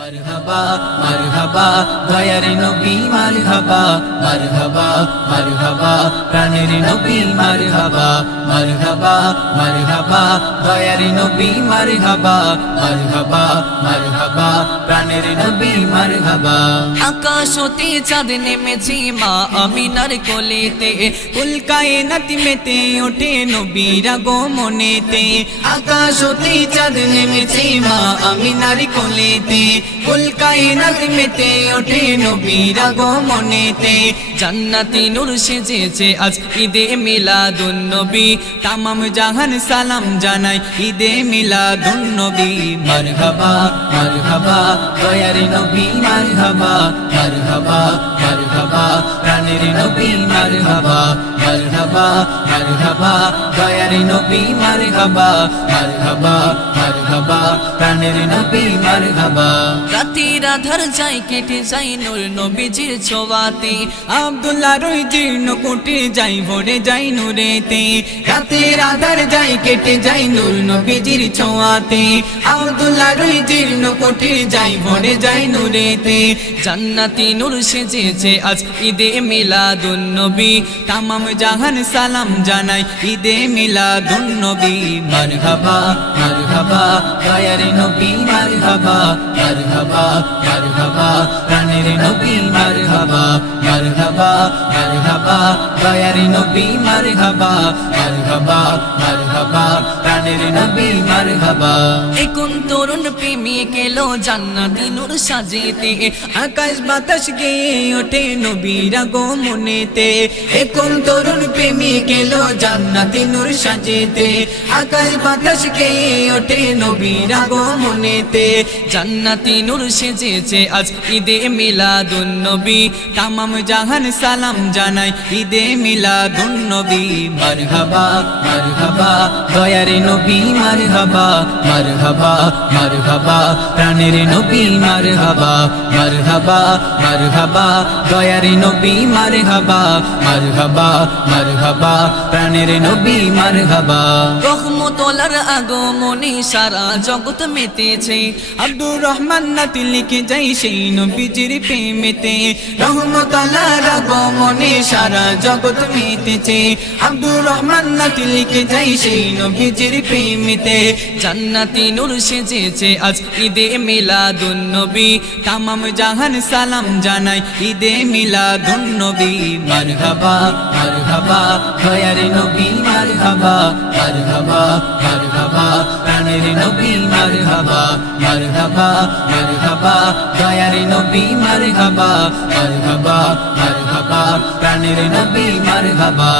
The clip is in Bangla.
মারহাবা মারহাবা, দয়ার নবী মারহাবা মারহাবা মারহাবা, প্রাণের নবী মারহাবা মারহাবা মারহাবা, দয়ার নবী মারহাবা মারহাবা মারহাবা, প্রাণের নবী মারহাবা। আকাশ হতে চাঁদ নেমেছে মা আমিনার কোলেতে উল্কায় নাতি মেতে ওঠে নবীরা গো মনেতে আকাশ হতে চাঁদ নেমেছে মা আমিনার কোলেতে উল্কায় নাত মেতে ওঠে নবীরা গো মনেতে জান্নাতি নূর সেজেছে আজ ঈদে মিলাদুন নবী। তামাম জাহান সালাম জানাই ঈদে মিলাদুন নবী। মারহাবা মারহাবা, দয়ার নবী, মারহাবা মারহাবা মারহাবা, প্রাণের নবী, মারহাবা। মারহাবা মারহাবা, দয়ার নবী মারহাবা মারহাবা মারহাবা, প্রাণের নবী মারহাবা। রাতি রাধার যাই কেটে যাই নূর নবীজির ছোয়াতে, আব্দুল্লাহ রই জীর্ণ কোটে যাই ভরে যাই নূরেতে। রাতের আধার যাই কেটে যাই নূর নবীজির ছোঁয়াতে, আব্দুল্লাহ রই জীর্ণ কোটে যাই ভরে যাই নূরেতে। জান্নাতি নূর সেজেছে আজ ঈদে মিলাদুন নবী, তামাম জাহান সালাম জানাই, ঈদে মিলাদুন নবী। মারহাবা মারহাবা গায়ের নবী, মারহাবা মারহাবা মারহাবা, প্রাণের নবী, মারহাবা মারহাবা মারহাবা গায়ের নবী, মারহাবা মারহাবা মারহাবা প্রাণের নবী মারহাবা। এখন তরুণ প্রেমিক এলো আকাশ বাতাস গেয়ে ওঠে নবীরা গো মনেতে এখন তরুণ প্রেমিক এলো জান্নাতি নূর সাজেতে। আকাশ বাতাস গেয়ে ওঠে নবীরা গো মনেতে জান্নাতি নূর সেজেছে আজ ঈদে মিলাদুন নবী। তামাম জাহান সালাম জানাই ঈদে মিলাদুন নবী। মারহাবা মারহাবা, দয়ারে নবী মারহাবা মারহাবা মারহাবা, প্রাণের নবী মারহাবা মারহাবা মারহাবা, দয়ারে নবী মারহাবা মারহাবা মারহাবা, প্রাণের নবী মারহাবা। রহমতলার আগমনে সারা জগৎ মেতেছে। আব্দুর রহমান নাতি লিখে যাই সেই নবীজির প্রেমেতে। রহমতালার আগমনে সারা জগৎ মেতেছে। আব্দুর রহমান নাতি লিখে যাই সেই নবীজির প্রেমেতে। জান্নাতি নূর সেজেছে আজ ঈদে মিলাদুন নবী। তামাম জাহান সালাম জানাই ঈদে মিলাদুন নবী। মারহাবা মারহাবা, দয়ার নবী, মারহাবা মারহাবা। মারহাবা প্রাণের নবী মারহাবা মারহাবা মারহাবা দয়ার নবী মারহাবা মারহাবা মারহাবা প্রাণের নবী মারহাবা।